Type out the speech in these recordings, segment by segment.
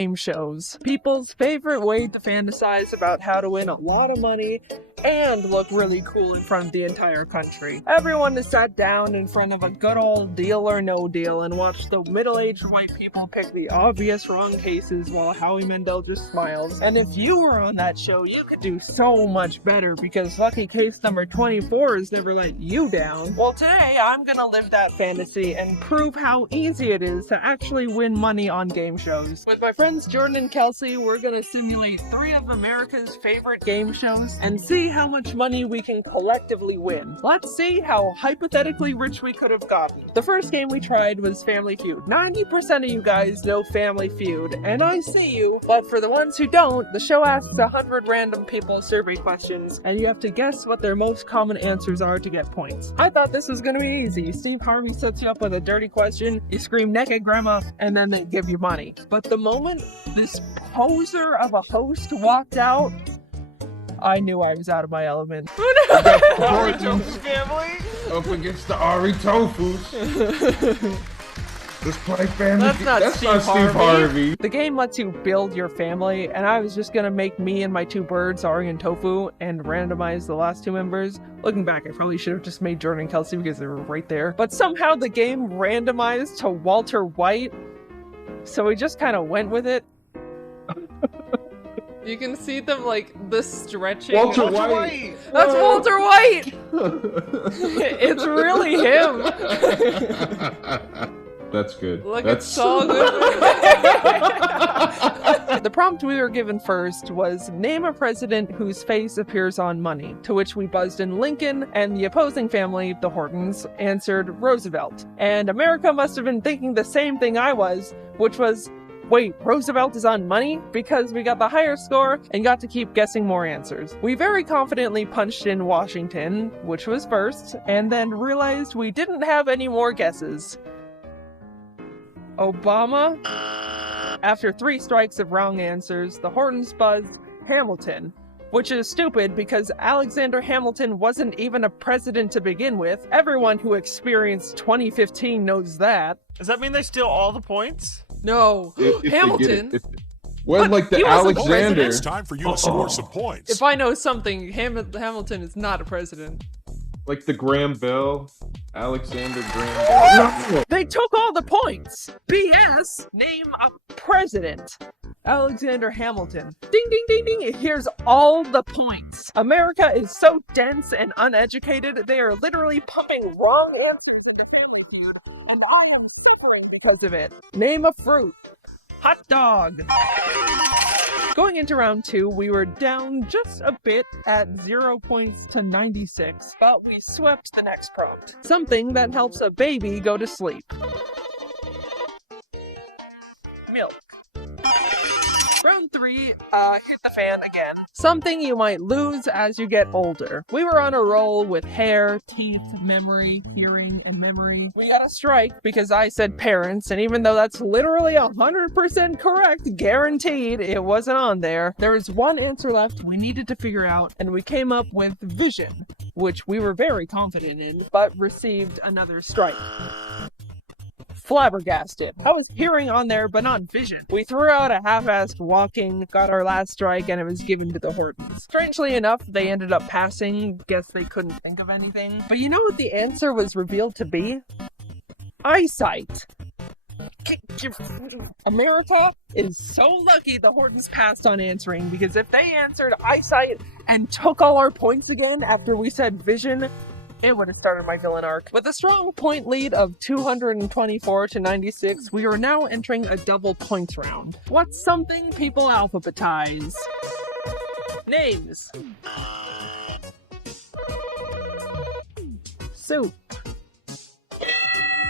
Game shows. People's favorite way to fantasize about how to win a lot of money and look really cool in front of the entire country. Everyone has sat down in front of a good old Deal or No Deal and watched the middle-aged white people pick the obvious wrong cases while Howie Mandel just smiles. And if you were on that show, you could do so much better because lucky case number 24 has never let you down. Well, today I'm gonna live that fantasy and prove how easy it is to actually win money on game shows. With my friends Jordan and Kelsey, we're gonna simulate 3 of America's favorite game shows and see how much money we can collectively win. Let's see how hypothetically rich we could have gotten. The first game we tried was Family Feud. 90% of you guys know Family Feud, and I see you, but for the ones who don't, the show asks 100 random people survey questions, and you have to guess what their most common answers are to get points. I thought this was gonna be easy. Steve Harvey sets you up with a dirty question, you scream naked grandma, and then they give you money. But the moment this poser of a host walked out, I knew I was out of my element. Family up against the Ari Tofus. Let's play Family. That's not Steve Harvey. The game lets you build your family, and I was just gonna make me and my 2 birds, Ari and Tofu, and randomize the last 2 members. Looking back, I probably should have just made Jordan and Kelsey because they were right there. But somehow the game randomized to Walter White, so we just kind of went with it. You can see them, like, the stretching. Walter White! That's Walter White! It's really him! That's good. Look, it's so good. The prompt we were given first was, name a president whose face appears on money, to which we buzzed in Lincoln, and the opposing family, the Hortons, answered Roosevelt. And America must have been thinking the same thing I was, which was, wait, Roosevelt is on money? Because we got the higher score and got to keep guessing more answers. We very confidently punched in Washington, which was first, and then realized we didn't have any more guesses. Obama? After 3 strikes of wrong answers, the Hortons buzzed Hamilton, which is stupid because Alexander Hamilton wasn't even a president to begin with. Everyone who experienced 2015 knows that. Does that mean they steal all the points? No, Hamilton. Well, like the Alexander. It's time for you to score some points. If I know something, Hamilton is not a president. Like the Graham Bell, Alexander Graham Bell. No. They took all the points. BS. Name a president. Alexander Hamilton. Ding, ding, ding, ding. Here's all the points. America is so dense and uneducated, they are literally pumping wrong answers into Family Feud, and I am suffering because of it. Name a fruit. Hot dog. Going into round 2, we were down just a bit at 0 points to 96, but we swept the next prompt. Something that helps a baby go to sleep. Milk. Round 3 hit the fan again. Something you might lose as you get older. We were on a roll with hair, teeth, memory, hearing, and memory. We got a strike because I said parents, and even though that's literally 100% correct, guaranteed, it wasn't on there. There was 1 answer left we needed to figure out, and we came up with vision, which we were very confident in, but received another strike. Flabbergasted. How was hearing on there but not vision? We threw out a half-assed walking, got our last strike, and it was given to the Hortons. Strangely enough, they ended up passing. Guess they couldn't think of anything. But you know what the answer was revealed to be? Eyesight. America is so lucky the Hortons passed on answering, because if they answered eyesight and took all our points again after we said vision, it would have started my villain arc. With a strong point lead of 224 to 96, we are now entering a double points round. What's something people alphabetize? Names. Soup.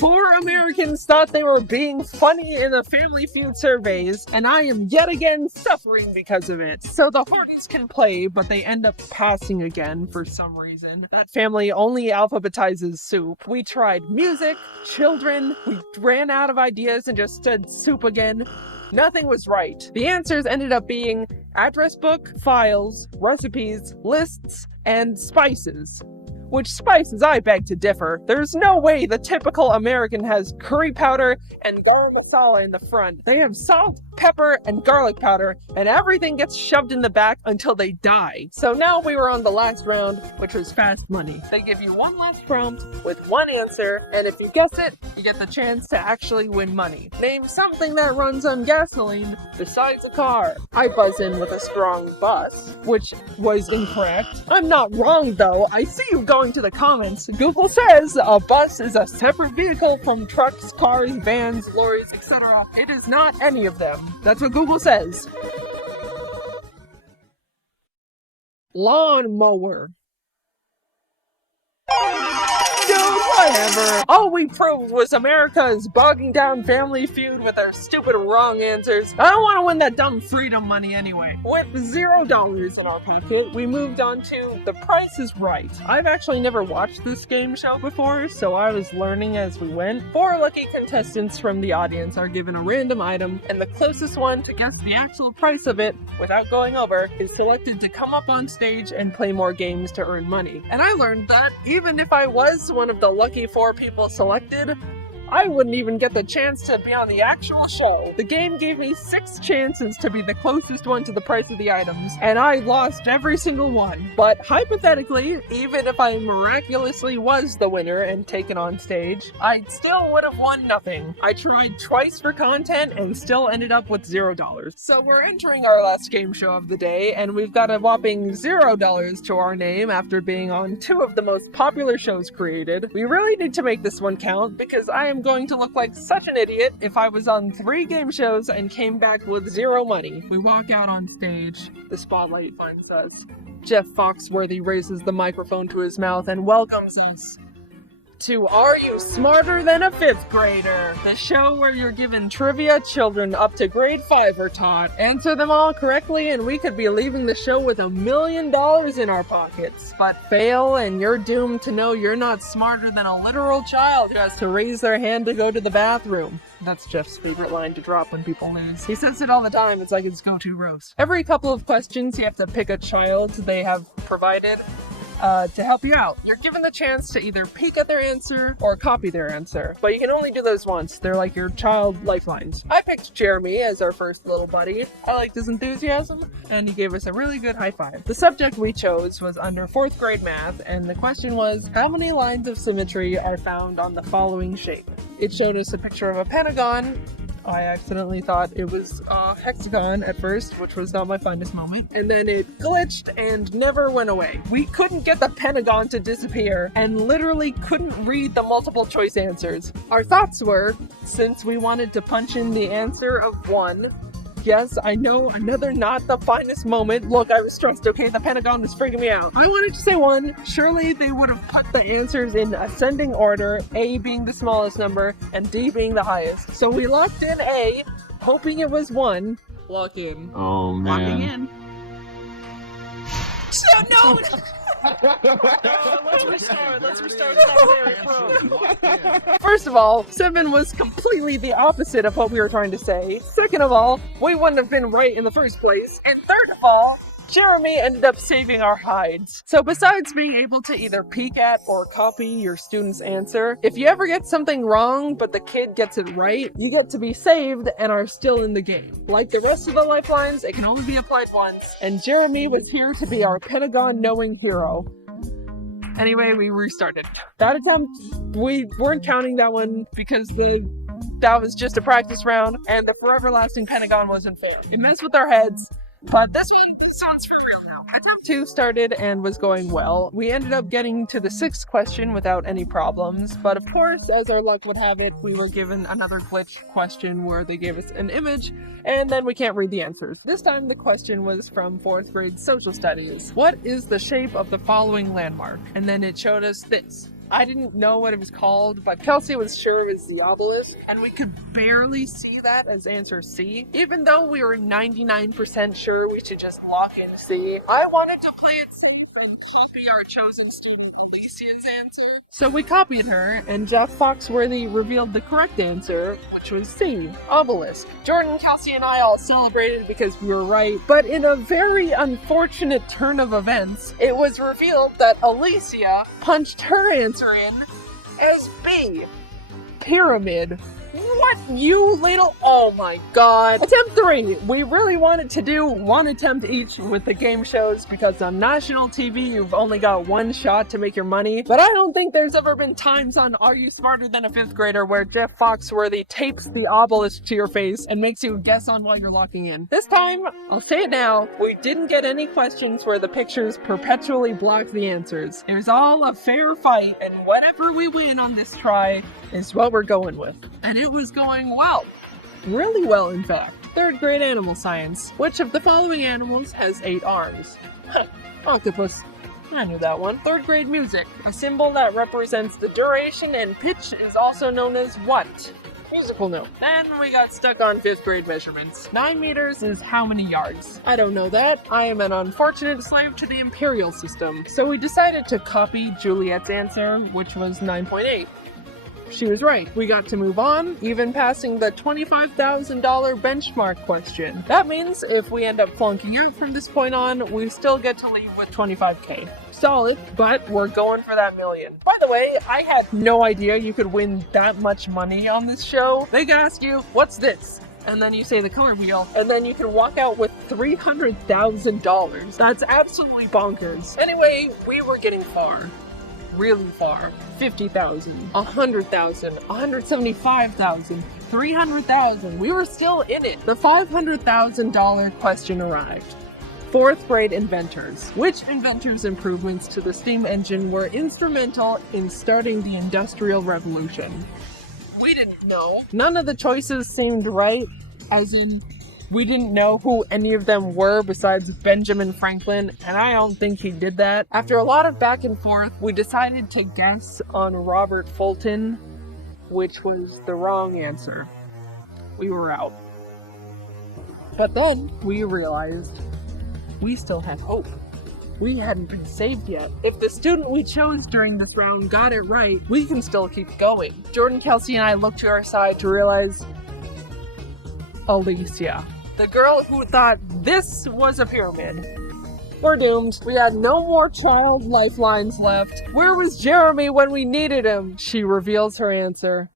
4 Americans thought they were being funny in the Family Feud surveys, and I am yet again suffering because of it. So the Hortons can play, but they end up passing again for some reason. That family only alphabetizes soup. We tried music, children, we ran out of ideas and just said soup again. Nothing was right. The answers ended up being address book, files, recipes, lists, and spices. which spices I beg to differ. There's no way the typical American has curry powder and garam masala in the front. They have salt, pepper, and garlic powder, and everything gets shoved in the back until they die. So now we were on the last round, which was fast money. They give you one last prompt with one answer, and if you guess it, you get the chance to actually win money. Name something that runs on gasoline besides a car. I buzz in with a strong bus, which was incorrect. I'm not wrong though. I see you going to the comments. Google says a bus is a separate vehicle from trucks, cars, vans, lorries, etc. It is not any of them. That's what Google says. Lawnmower. Dude, whatever. All we proved was America's bogging down family feud with their stupid wrong answers. I don't want to win that dumb freedom money anyway. With $0 in our pocket, we moved on to The Price is Right. I've actually never watched this game show before, so I was learning as we went. 4 lucky contestants from the audience are given a random item, and the closest one to guess the actual price of it without going over is selected to come up on stage and play more games to earn money. And I learned that even if I was one of the lucky 4 people selected, I wouldn't even get the chance to be on the actual show. The game gave me 6 chances to be the closest one to the price of the items, and I lost every single one. But hypothetically, even if I miraculously was the winner and taken on stage, I still would have won nothing. I tried twice for content and still ended up with $0. So we're entering our last game show of the day, and we've got a whopping $0 to our name after being on 2 of the most popular shows created. We really need to make this one count because I am going to look like such an idiot if I was on 3 game shows and came back with 0 money. We walk out on stage. The spotlight finds us. Jeff Foxworthy raises the microphone to his mouth and welcomes us to Are You Smarter Than a 5th Grader? The show where you're given trivia children up to grade 5 are taught. Answer them all correctly and we could be leaving the show with $1 million in our pockets. But fail and you're doomed to know you're not smarter than a literal child who has to raise their hand to go to the bathroom. That's Jeff's favorite line to drop when people lose. He says it all the time, it's like his go-to roast. Every couple of questions you have to pick a child they have provided to help you out. You're given the chance to either peek at their answer or copy their answer, but you can only do those once. They're like your child lifelines. I picked Jeremy as our first little buddy. I liked his enthusiasm, and he gave us a really good high five. The subject we chose was under 4th grade math, and the question was, how many lines of symmetry are found on the following shape? It showed us a picture of a pentagon. I accidentally thought it was a hexagon at first, which was not my finest moment, and then it glitched and never went away. We couldn't get the pentagon to disappear and literally couldn't read the multiple choice answers. Our thoughts were, since we wanted to punch in the answer of 1, yes, I know, another not the finest moment. Look, I was stressed, okay? The Pentagon was freaking me out. I wanted to say 1. Surely they would have put the answers in ascending order, A being the smallest number, and D being the highest. So we locked in A, hoping it was 1. Lock in. Oh, man. Locking in. No! Let's restart. Let's restart. That very First of all, 7 was completely the opposite of what we were trying to say. Second of all, we wouldn't have been right in the first place. And third of all, Jeremy ended up saving our hides. So besides being able to either peek at or copy your student's answer, if you ever get something wrong but the kid gets it right, you get to be saved and are still in the game. Like the rest of the lifelines, it can only be applied once, and Jeremy was here to be our Pentagon-knowing hero. Anyway, we restarted. That attempt, we weren't counting that one because that was just a practice round, and the forever lasting Pentagon wasn't fair. It messed with our heads. But this one's for real now. Attempt 2 started and was going well. We ended up getting to the 6th question without any problems, but of course, as our luck would have it, we were given another glitch question where they gave us an image, and then we can't read the answers. This time the question was from 4th grade social studies. What is the shape of the following landmark? And then it showed us this. I didn't know what it was called, but Kelsey was sure it was the obelisk, and we could barely see that as answer C. Even though we were 99% sure we should just lock in C, I wanted to play it safe and copy our chosen student Alicia's answer. So we copied her, and Jeff Foxworthy revealed the correct answer, which was C, obelisk. Jordan, Kelsey, and I all celebrated because we were right, but in a very unfortunate turn of events, it was revealed that Alicia punched her answer in as B, pyramid. What, you little... Oh my god. Attempt 3. We really wanted to do one attempt each with the game shows because on national TV you've only got one shot to make your money, but I don't think there's ever been times on Are You Smarter Than a 5th Grader where Jeff Foxworthy tapes the obelisk to your face and makes you guess on while you're locking in. This time, I'll say it now, we didn't get any questions where the pictures perpetually blocked the answers. It was all a fair fight, and whatever we win on this try is what we're going with. And it was going well. Really well, in fact. 3rd grade animal science. Which of the following animals has 8 arms? Ha! Octopus. I knew that one. 3rd grade music. A symbol that represents the duration and pitch is also known as what? Musical note. Then we got stuck on 5th grade measurements. 9 meters is how many yards? I don't know that. I am an unfortunate slave to the imperial system. So we decided to copy Juliet's answer, which was 9.8. She was right. We got to move on, even passing the $25,000 benchmark question. That means if we end up flunking out from this point on, we still get to leave with 25K. Solid, but we're going for that million. By the way, I had no idea you could win that much money on this show. They could ask you, what's this? And then you say the color wheel, and then you can walk out with $300,000. That's absolutely bonkers. Anyway, we were getting far. Really far. 50,000, 100,000, 175,000, 300,000. We were still in it. The $500,000 question arrived. 4th grade inventors. Which inventors' improvements to the steam engine were instrumental in starting the Industrial Revolution? We didn't know. None of the choices seemed right, as in, we didn't know who any of them were besides Benjamin Franklin, and I don't think he did that. After a lot of back and forth, we decided to guess on Robert Fulton, which was the wrong answer. We were out. But then we realized we still had hope. We hadn't been saved yet. If the student we chose during this round got it right, we can still keep going. Jordan, Kelsey, and I looked to our side to realize Alicia. The girl who thought this was a pyramid. We're doomed. We had no more child lifelines left. Where was Jeremy when we needed him? She reveals her answer.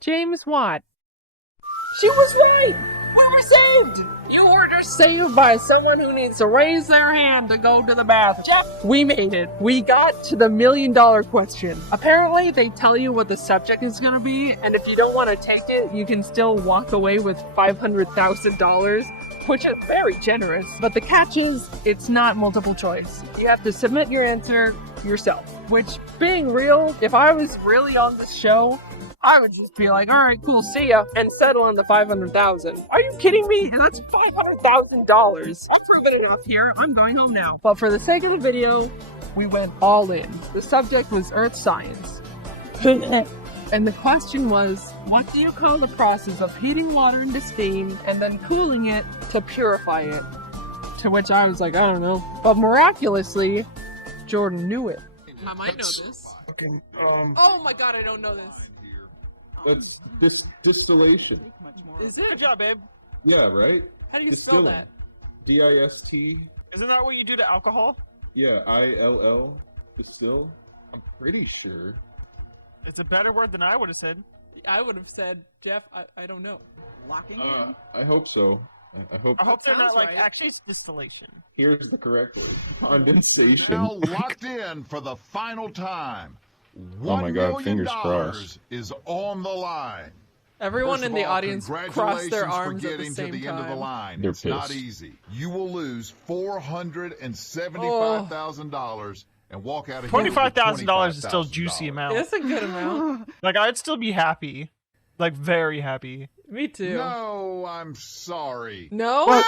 James Watt. She was right! We were saved! You were just saved by someone who needs to raise their hand to go to the bathroom. Jeff, we made it. We got to the $1 million question. Apparently, they tell you what the subject is gonna be, and if you don't want to take it, you can still walk away with $500,000, which is very generous. But the catch is, it's not multiple choice. You have to submit your answer yourself. Which, being real, if I was really on this show, I would just be like, all right, cool, see ya, and settle on the $500,000. Are you kidding me? That's $500,000. I've proven enough here. I'm going home now. But for the sake of the video, we went all in. The subject was earth science. And the question was, what do you call the process of heating water into steam and then cooling it to purify it? To which I was like, I don't know. But miraculously, Jordan knew it. I might know this. Fucking, Oh my god, I don't know this. that's distillation. Is it? Good job, babe. Yeah, right? How do you spell that? D-I-S-T. Isn't that what you do to alcohol? Yeah, I-L-L. Distill. I'm pretty sure. It's a better word than I would have said. I would have said, Jeff, I don't know. Locking in. I hope so. I hope they're not sounds like, right. actually it's distillation. here's the correct word. Condensation. Now locked in for the final time. Oh my God, $1 fingers million crossed. is on the line. Everyone First in of the all, audience crossed their congratulations for arms at the getting same to the end of the time. line. They're It's not pissed. easy. You will lose $475,000 and walk out of here with $25,000 is still a juicy $25,000. amount. It's a good amount. Like, I'd still be happy. Like, very happy. Me too. No, I'm sorry. No? What?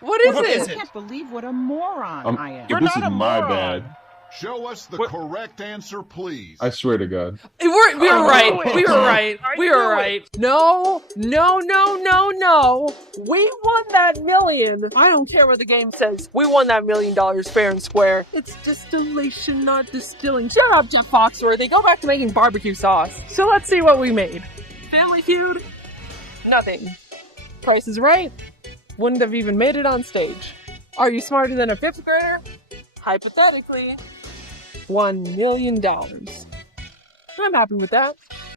What is What it? is I it? can't believe what a moron I am. You're this not is a my moron. bad. Show us the correct answer, please. I swear to God. We were right. We were right. We were right. No. We won that $1 million. I don't care what the game says. We won that $1 million fair and square. It's distillation, not distilling. Shut up, Jeff Foxworthy. Go back to making barbecue sauce. So let's see what we made. Family Feud? Nothing. Price is Right? Wouldn't have even made it on stage. Are You Smarter Than a Fifth Grader? Hypothetically, $1 million. I'm happy with that.